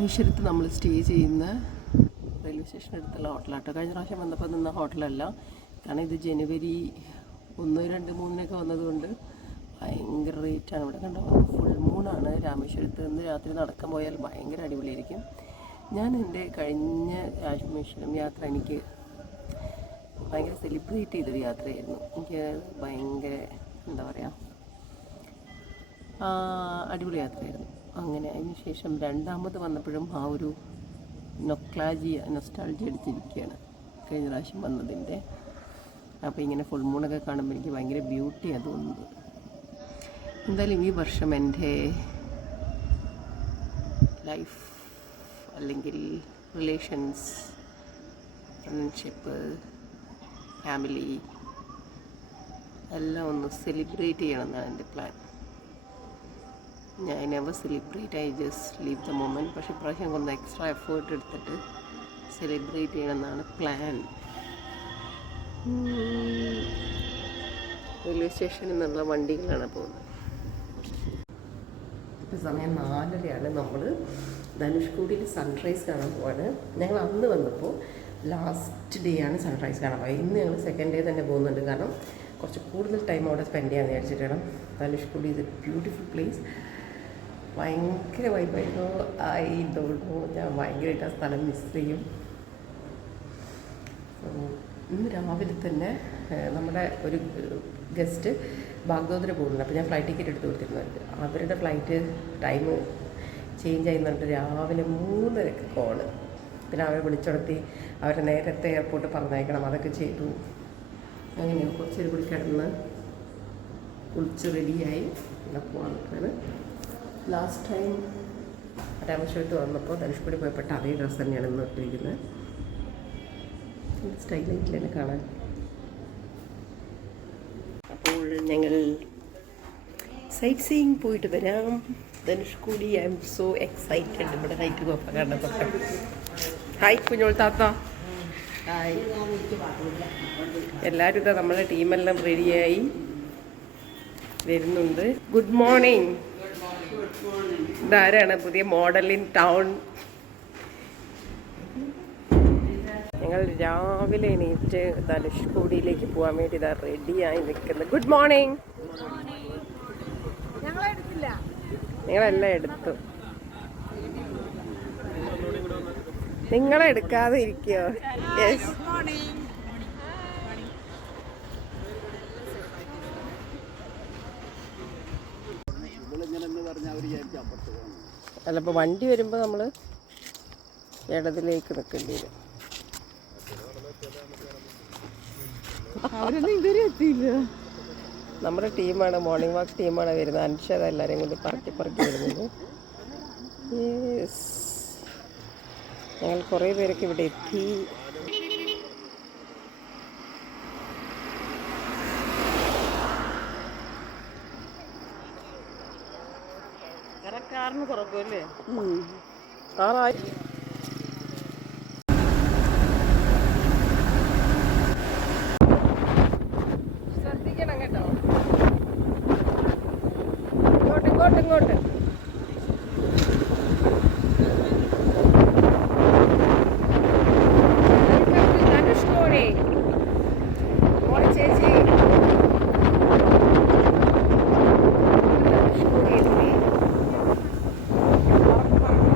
രാമേശ്വരത്ത് നമ്മൾ സ്റ്റേ ചെയ്യുന്ന railway station അടുത്തുള്ള ഹോട്ടലാട്ടോ. കഴിഞ്ഞ പ്രാവശ്യം വന്നപ്പോൾ നിന്ന ഹോട്ടലല്ല. കാരണം ഇത് ജനുവരി ഒന്ന് രണ്ട് മൂന്നിനൊക്കെ വന്നതുകൊണ്ട് ഭയങ്കര റേറ്റാണ്. ഇവിടെ കണ്ടോ ഫുൾ മൂണാണ് രാമേശ്വരത്ത് ഇന്ന് രാത്രി നടക്കാൻ പോയാൽ ഭയങ്കര അടിപൊളിയായിരിക്കും. ഞാൻ എന്റെ കഴിഞ്ഞ രാമേശ്വരം യാത്ര എനിക്ക് ഭയങ്കര സെലിബ്രേറ്റ് ചെയ്തൊരു യാത്രയായിരുന്നു. എനിക്ക് ഭയങ്കര എന്താ പറയുക അടിപൊളി യാത്രയായിരുന്നു. അങ്ങനെ അതിന് ശേഷം രണ്ടാമത് വന്നപ്പോഴും ആ ഒരു നൊക്ലാജി നൊസ്റ്റാൾജി അടിച്ചിരിക്കുകയാണ് കഴിഞ്ഞ പ്രാവശ്യം വന്നതിന്റെ. അപ്പോൾ ഇങ്ങനെ ഫുൾ മൂണൊക്കെ കാണുമ്പോൾ എനിക്ക് ഭയങ്കര ബ്യൂട്ടിയാണ് തോന്നുന്നത്. എന്തായാലും ഈ വർഷം എന്റെ ലൈഫ് അല്ലെങ്കിൽ റിലേഷൻസ് ഫ്രണ്ട്ഷിപ്പ് ഫാമിലി എല്ലാം ഒന്ന് സെലിബ്രേറ്റ് ചെയ്യണം എന്നാണ് എന്റെ പ്ലാൻ ഞാൻ never celebrate I just leave the moment പക്ഷേ ഇപ്രാവശ്യം കുറച്ച് എക്സ്ട്രാ എഫേർട്ട് എടുത്തിട്ട് സെലിബ്രേറ്റ് ചെയ്യണമെന്നാണ് പ്ലാൻ റെയിൽവേ സ്റ്റേഷനിൽ നിന്നുള്ള വണ്ടികളാണ് പോകുന്നത്. ഇപ്പോൾ സമയം നാലരയാണ്. നമ്മൾ ധനുഷ്കോടിയിൽ സൺറൈസ് കാണാൻ പോവാണ്. ഞങ്ങൾ അന്ന് വന്നപ്പോൾ ലാസ്റ്റ് ഡേ ആണ് സൺറൈസ് കാണാൻ പോയത്. ഇന്ന് ഞങ്ങൾ സെക്കൻഡ് ഡേ തന്നെ പോകുന്നുണ്ട്. കാരണം കുറച്ച് കൂടുതൽ ടൈം അവിടെ സ്പെൻഡ് ചെയ്യാൻ വിചാരിച്ചിട്ടാണ്. Dhanushkodi is a beautiful place ഭയങ്കര വൈബായിരുന്നു ഐ ഡോ ഞാൻ ഭയങ്കരമായിട്ട് ആ സ്ഥലം മിസ് ചെയ്യും. ഇന്ന് രാവിലെ തന്നെ നമ്മുടെ ഒരു ഗസ്റ്റ് ബാഗ്ദോദിന് പോകുന്നുണ്ട് അപ്പോൾ ഞാൻ ഫ്ലൈറ്റ് ടിക്കറ്റ് എടുത്ത് കൊടുത്തിരുന്നു അവരുടെ ഫ്ലൈറ്റ് ടൈം ചേഞ്ച് ആയിരുന്നുണ്ട് രാവിലെ മൂന്നരക്ക് കോൾ പിന്നെ അവരെ വിളിച്ചുണർത്തി അവരെ നേരത്തെ എയർപോർട്ട് പറഞ്ഞയക്കണം അതൊക്കെ ചെയ്തു. അങ്ങനെ കുറച്ചൊരു കൂടി കുളിച്ച് റെഡിയായി പിന്നെ പോകാൻ നിൽക്കുകയാണ്. ലാസ്റ്റ് ടൈം രാമേശ്വരത്ത് വന്നപ്പോൾ ധനുഷ്കോടി പോയപ്പെട്ട അതേ ഡ്രസ്സ് തന്നെയാണ് ഇന്ന് ഇട്ടിരിക്കുന്നത്. സ്റ്റൈലായിട്ടില്ല എന്നെ കാണാൻ. അപ്പോൾ ഞങ്ങൾ സൈറ്റ് സീയിങ് പോയിട്ട് വരാം. Dhanushkodi I am so excited ഇവിടെ നൈറ്റ് പോപ്പ കണ്ടപ്പോൾ ഹായ് കുഞ്ഞോൾ താത്ത. ഹായ് എല്ലാവരും ഇതാ നമ്മുടെ ടീമെല്ലാം റെഡിയായി വരുന്നുണ്ട്. ഗുഡ് മോർണിംഗ് ഇതാരാണ് പുതിയ മോഡലിൻ ടൗൺ ഞങ്ങൾ രാവിലെ എണീറ്റ് ധനുഷ്കോടിയിലേക്ക് പോകാൻ വേണ്ടി ഇതാ റെഡിയായി നിൽക്കുന്നത് ഗുഡ് മോർണിംഗ് നിങ്ങളെല്ലാം എടുത്തു. നിങ്ങളെടുക്കാതെ ഇരിക്കോ യെസ് അല്ല ഇപ്പൊ വണ്ടി വരുമ്പോ നമ്മൾ ഇടതിലേക്ക് നിൽക്കേണ്ടി വരും. നമ്മുടെ ടീമാണ് മോർണിംഗ് വാക്ക് ടീമാണ് വരുന്നത്. അനുഷത എല്ലാവരെയും കൊണ്ട് പറക്കി പറക്കി വരുന്നത്. ഞങ്ങൾ കുറേ പേരൊക്കെ ഇവിടെ എത്തി. കാറിന് കുറക്കുമല്ലേ ആറായി ശ്രദ്ധിക്കണം കേട്ടോ ഇങ്ങോട്ട് ഇങ്ങോട്ട് ഇങ്ങോട്ട് Welcome to ധനുഷ്കോടി. മോളെ ചേച്ചി ധനുഷ്കോടി എത്തി. ഉറപ്പാണ്.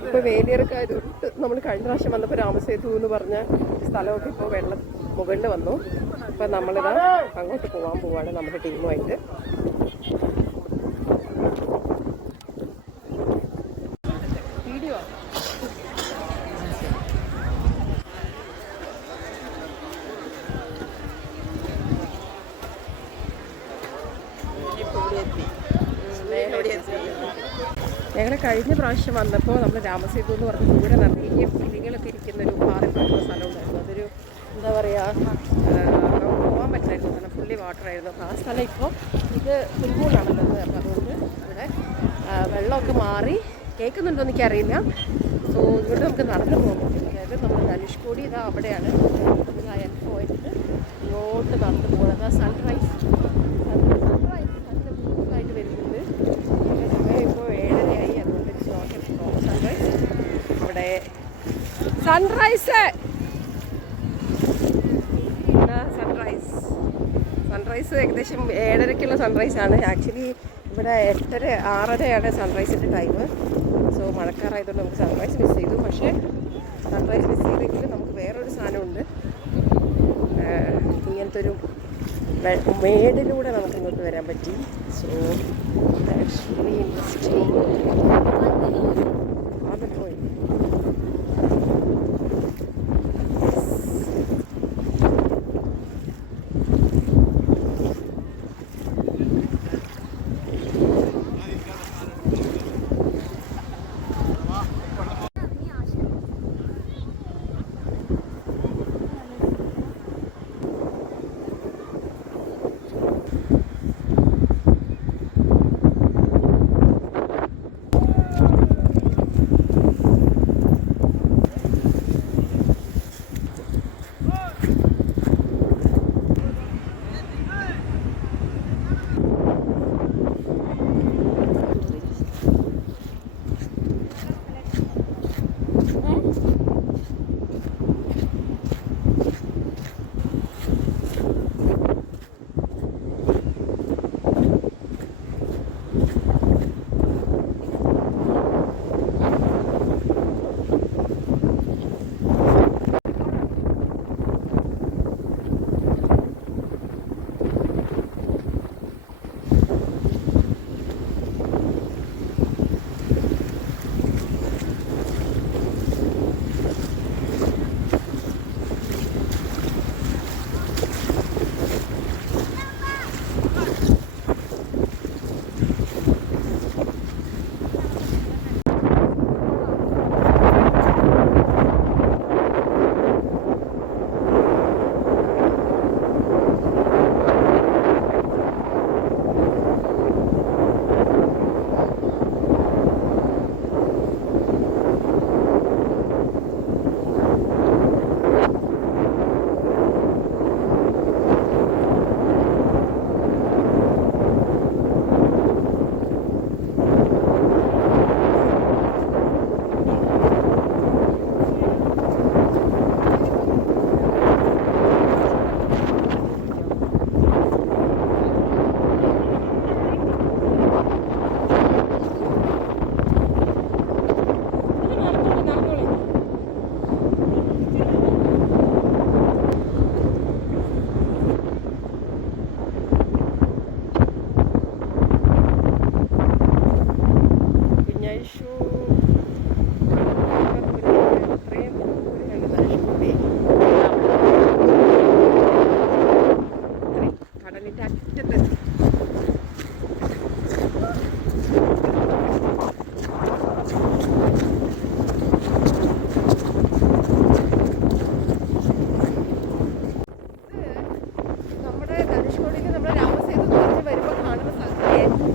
ഇപ്പോൾ വേലിയിറക്കം ആയതുകൊണ്ട് നമ്മൾ കഴിഞ്ഞ പ്രാവശ്യം വന്നപ്പോൾ രാമസേതു എന്ന് പറഞ്ഞ സ്ഥലമൊക്കെ ഇപ്പോൾ വെള്ളം മുകളിൽ വന്നു. അപ്പം നമ്മളിതാ അങ്ങോട്ട് പോകാൻ പോവാണ് നമ്മുടെ ടീമുമായിട്ട് വീഡിയോ ഞങ്ങൾ കഴിഞ്ഞ പ്രാവശ്യം വന്നപ്പോൾ നമ്മൾ രാമസേതു എന്ന് പറഞ്ഞ ദൂരെ നിറയെ കിളികളൊക്കെ ഇരിക്കുന്ന ഒരു പാറപ്പുറത്തുള്ള സ്ഥലമുണ്ടായിരുന്നു. അതൊരു എന്താ പറയുക പോകാൻ പറ്റില്ലായിരുന്നു. കാരണം ഫുള്ളി വാട്ടർ ആയിരുന്നു അപ്പോൾ ആ സ്ഥലം ഇപ്പോൾ ഇത് പുൽമൂലാണല്ലോ ഇത്. അപ്പോൾ അതുകൊണ്ട് ഇവിടെ വെള്ളമൊക്കെ മാറി. കേൾക്കുന്നുണ്ടോ എനിക്കറിയില്ല. സോ ഇവിടെ നമുക്ക് നടന്നു പോകാൻ പറ്റും. അതായത് നമ്മൾ ധനുഷ്കോടി ഇതാ അവിടെയാണ്. അയൽ പോയിട്ട് ഇങ്ങോട്ട് നടന്നു പോകുന്നത് ആ സൺറൈസ് സൺറൈസ് നല്ല ബ്യൂട്ടിഫുള്ളായിട്ട് വരുന്നുണ്ട് ഇവിടെ സമയം ഇപ്പോൾ ഏഴരയായി അതുകൊണ്ട് സൺറൈസ് ഇവിടെ സൺറൈസ് സൺറൈസ് സൺറൈസ് ഏകദേശം ഏഴരയ്ക്കുള്ള സൺറൈസ് ആണ്. ആക്ച്വലി ഇവിടെ എട്ടര ആറരയാണ് സൺറൈസിന്റെ ടൈം സോ മഴക്കാറായതുകൊണ്ട് നമുക്ക് സൺറൈസ് മിസ് ചെയ്തു. പക്ഷേ സൺറൈസ് മിസ് ചെയ്തെങ്കിലും നമുക്ക് വേറൊരു സാധനമുണ്ട്. ഇങ്ങനത്തെ ഒരു മേടിലൂടെ നമുക്ക് ഇങ്ങോട്ട് വരാൻ പറ്റി. സോ ഇൻട്രസ്റ്റിംഗ് അത് പോയി.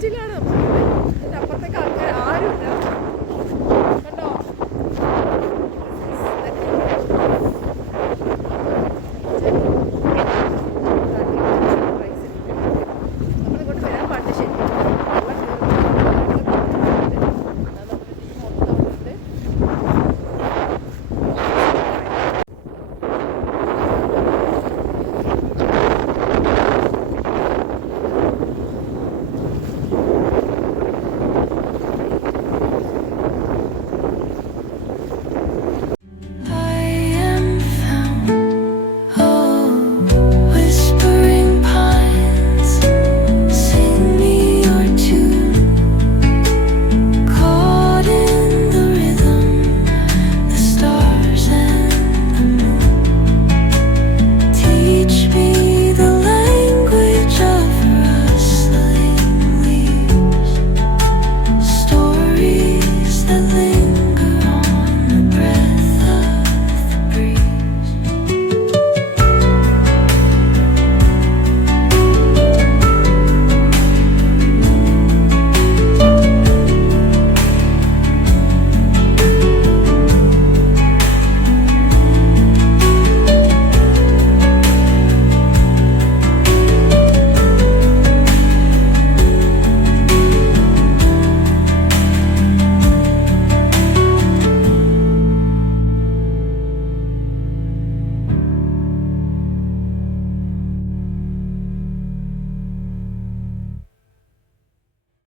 öğrenciler de